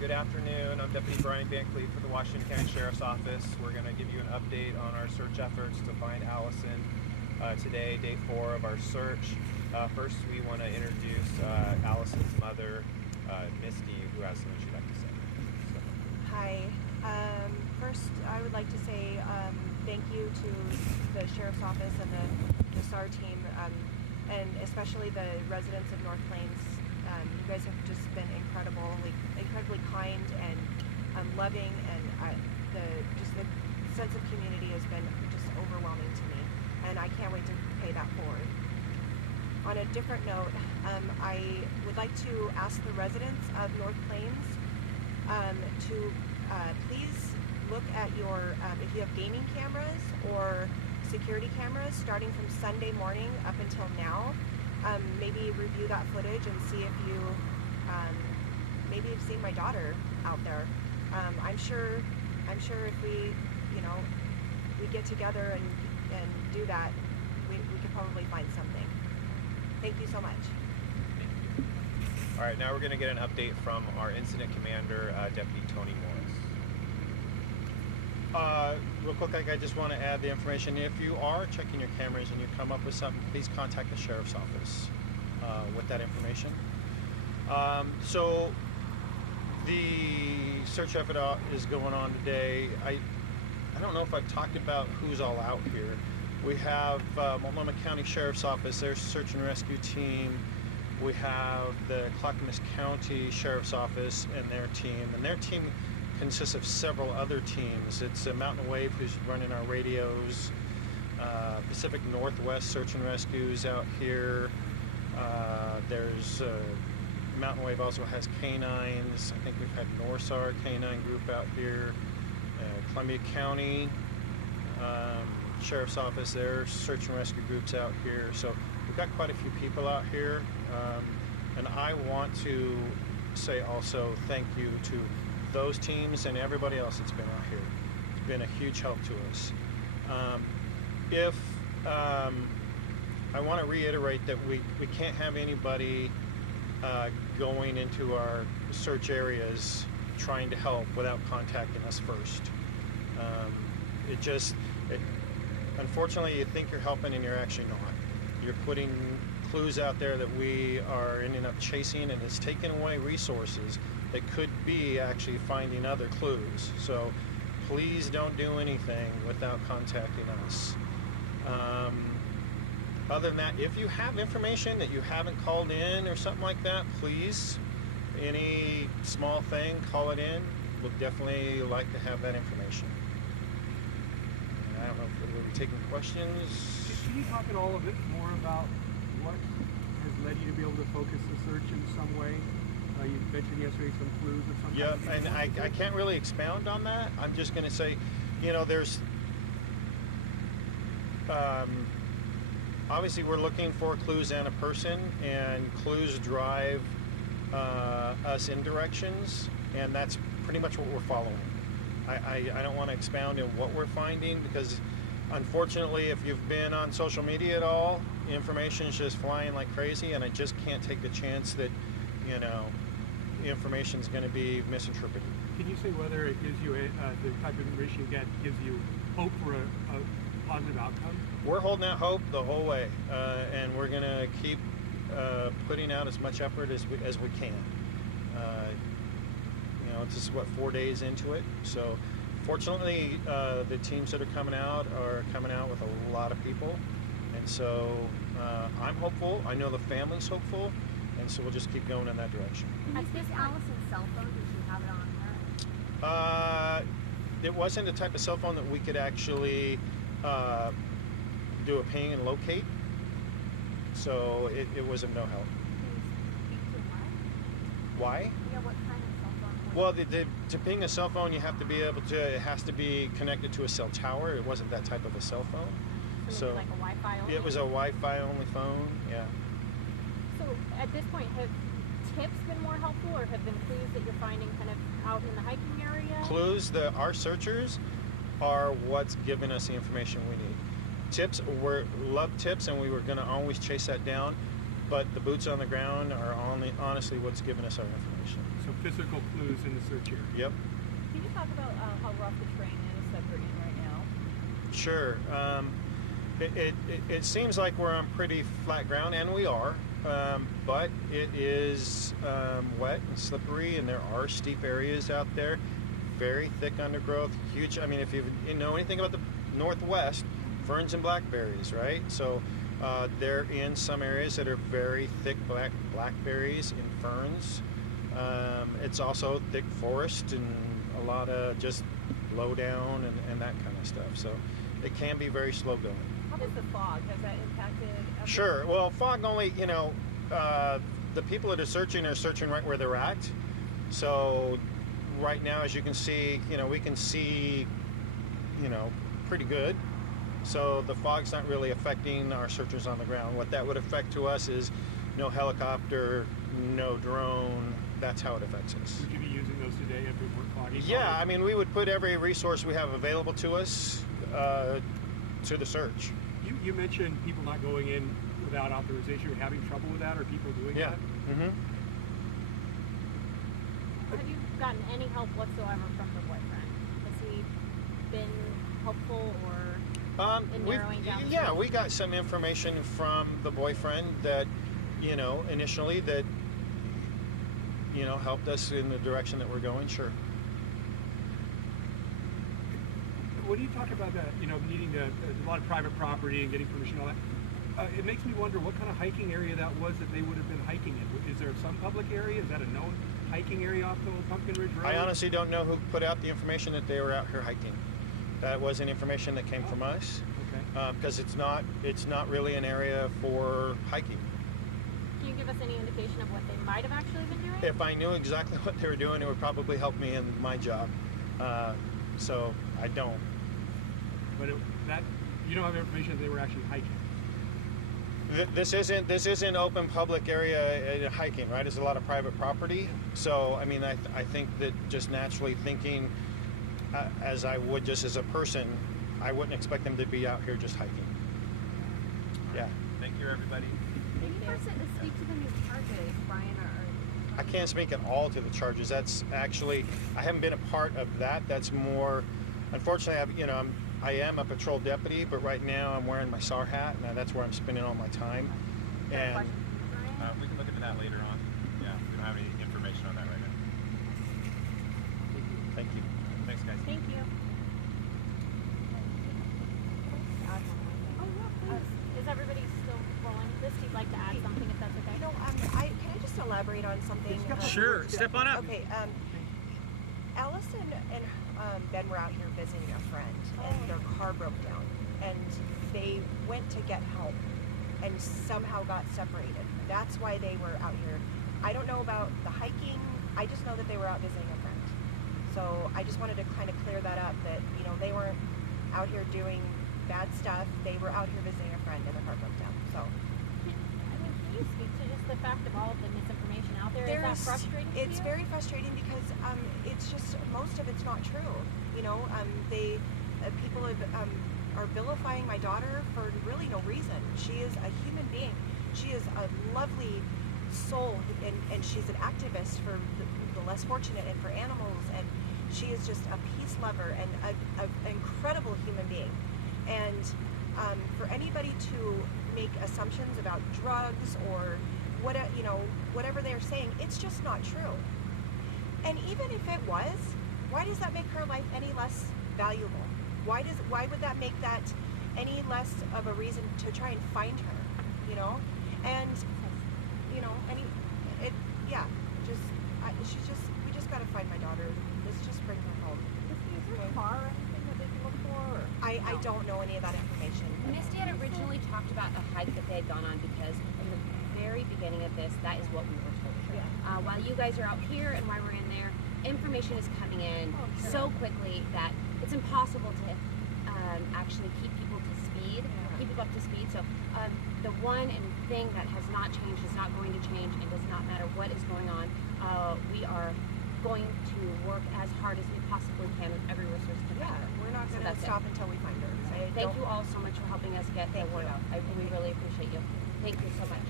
Good afternoon. I'm Deputy Brian Van Cleef for the Washington County Sheriff's Office. We're going to give you an update on our search efforts to find Allyson. Today, day 4 of our search. First, we want to introduce Allyson's mother, Misty, who has something she'd like to say. Hi. First, I would like to say thank you to the Sheriff's Office and the SAR team, and especially the residents of North Plains. You guys have just been incredibly kind and loving, and the sense of community has been just overwhelming to me, and I can't wait to pay that forward. On a different note, I would like to ask the residents of North Plains to please look at your, if you have gaming cameras or security cameras starting from Sunday morning up until now, maybe review that footage and see if you maybe have seen my daughter out there. I'm sure if we get together and do that, we could probably find something. Thank you so much. All right, now we're going to get an update from our incident commander, Deputy Tony Morris. Real quick, I just want to add the information. If you are checking your cameras and you come up with something, please contact the Sheriff's Office with that information. So the search effort is going on today. I don't know if I've talked about who's all out here. We have Multnomah County Sheriff's Office, their search and rescue team. We have the Clackamas County Sheriff's Office and their team. And their team consists of several other teams. It's Mountain Wave who's running our radios. Pacific Northwest Search and Rescue's out here. There's Mountain Wave also has canines. I think we've had NORSAR canine group out here. Columbia County Sheriff's Office, their search and rescue groups out here. So we've got quite a few people out here. And I want to say also thank you to those teams and everybody else that's been out here. It's been a huge help to us. I want to reiterate that we can't have anybody going into our search areas trying to help without contacting us first. Unfortunately, you think you're helping and you're actually not. You're putting clues out there that we are ending up chasing, and it's taking away resources that could be actually finding other clues. So please don't do anything without contacting us. Other than that, if you have information that you haven't called in or something like that, please, any small thing, call it in. We'll definitely like to have that information. And I don't know if we'll be taking questions. Can you talk at all a bit more about what has led you to be able to focus the search in some way? You mentioned yesterday some clues of some Yeah, and I can't really expound on that. I'm just going to say, there's obviously we're looking for clues and a person, and clues drive us in directions, and that's pretty much what we're following. I don't want to expound in what we're finding, because unfortunately, if you've been on social media at all, information is just flying like crazy, and I just can't take the chance that information is going to be misinterpreted. Can you say whether it gives you the type of information you get gives you hope for a positive outcome? We're holding out hope the whole way, and we're going to keep putting out as much effort as we can. This is 4 days into it, so fortunately the teams that are coming out with a lot of people, and so I'm hopeful. I know the family's hopeful, and so we'll just keep going in that direction. Is this Allison's cell phone? Did you have it on her? It wasn't the type of cell phone that we could actually do a ping and locate, so it was of no help. Why? Yeah, what kind of cell phone? Well, to ping a cell phone, you have to be able to. It has to be connected to a cell tower. It wasn't that type of a cell phone. So like a Wi-Fi only? It was a Wi-Fi only phone. Yeah. So at this point, have tips been more helpful, or have been clues that you're finding kind of out in the hiking area? Clues. Our searchers are what's giving us the information we need. Tips. We love tips, and we were going to always chase that down. But the boots on the ground are honestly what's giving us our information. So physical clues in the search area. Yep. Can you talk about how rough the terrain is that we're in right now? Sure. It seems like we're on pretty flat ground, and we are, but it is wet and slippery, and there are steep areas out there. Very thick undergrowth, huge. I mean, if you know anything about the Northwest, ferns and blackberries, right? So they're in some areas that are very thick blackberries and ferns. It's also thick forest and a lot of just low down and that kind of stuff. So it can be very slow going. How about the fog? Has that impacted? Sure. Well, fog only, the people that are searching right where they're at. So right now, as you can see, we can see, pretty good. So the fog's not really affecting our searchers on the ground. What that would affect to us is no helicopter, no drone. That's how it affects us. Would you be using those today if it weren't foggy? Yeah, I mean, we would put every resource we have available to us to the search. You mentioned people not going in without authorization. You're having trouble with that, or people doing Yeah. that? Mm-hmm. Have you gotten any help whatsoever from the boyfriend? Has he been helpful or in narrowing down? Yeah, we got some information from the boyfriend that, initially that, helped us in the direction that we're going. Sure. When you talk about that, needing a lot of private property and getting permission and all that, it makes me wonder what kind of hiking area that was that they would have been hiking in. Is there some public area? Is that a known hiking area off the old Pumpkin Ridge Road? I honestly don't know who put out the information that they were out here hiking. That wasn't information that came from us. Okay. Because it's not really an area for hiking. Can you give us any indication of what they might have actually been doing? If I knew exactly what they were doing, it would probably help me in my job. So I don't. But you don't have information that they were actually hiking. This isn't open public area hiking, right? It's a lot of private property. So I mean, I think that just naturally thinking, as I would just as a person, I wouldn't expect them to be out here just hiking. Yeah. Thank you, everybody. Maybe first speak to the new charges, Brian, or I can't speak at all to the charges. That's actually, I haven't been a part of that. That's more, unfortunately, I am a patrol deputy, but right now I'm wearing my SAR hat, and that's where I'm spending all my time. And We can look into that later on. Yeah, we don't have any information on that right now. thank you. Thanks, guys. Thank you. Is everybody still rolling? Misty, you'd like to add something if that's okay? No, can I just elaborate on something? Sure, step on up. Okay, Allison and Ben were out here visiting a friend, and their car broke down, and they went to get help, and somehow got separated. That's why they were out here. I don't know about the hiking. I just know that they were out visiting a friend. So I just wanted to kind of clear that up, that they weren't out here doing bad stuff. They were out here visiting a friend, and their car broke down. So. Can you speak to just the fact of all of the misinformation out there? Is that frustrating to you? It's very frustrating because it's just, most of it's not true. People are vilifying my daughter for really no reason. She is a human being. She is a lovely soul, and she's an activist for the less fortunate and for animals, and she is just a peace lover and an incredible human being. And for anybody to make assumptions about drugs or whatever they're saying, it's just not true. And even if it was, why does that make her life any less valuable? Why would that make that any less of a reason to try and find her? And we just gotta find my daughter. Let's just bring her home. Is there a car or anything that they can look for? Or? I don't know any of that information. Misty had originally talked about a hike that they had gone on because in the very beginning of this, that is what we were told. Yeah. While you guys are out here and while we're in there, information is coming in so quickly that it's impossible to actually keep people to speed, keep people up to speed. So the one thing that has not changed, is not going to change, and does not matter what is going on, we are going to work as hard as we possibly can with every resource to find her. We're not going to that's stop until we find her. Thank you all so much for helping us get the word out. We really appreciate you. Thank you so much.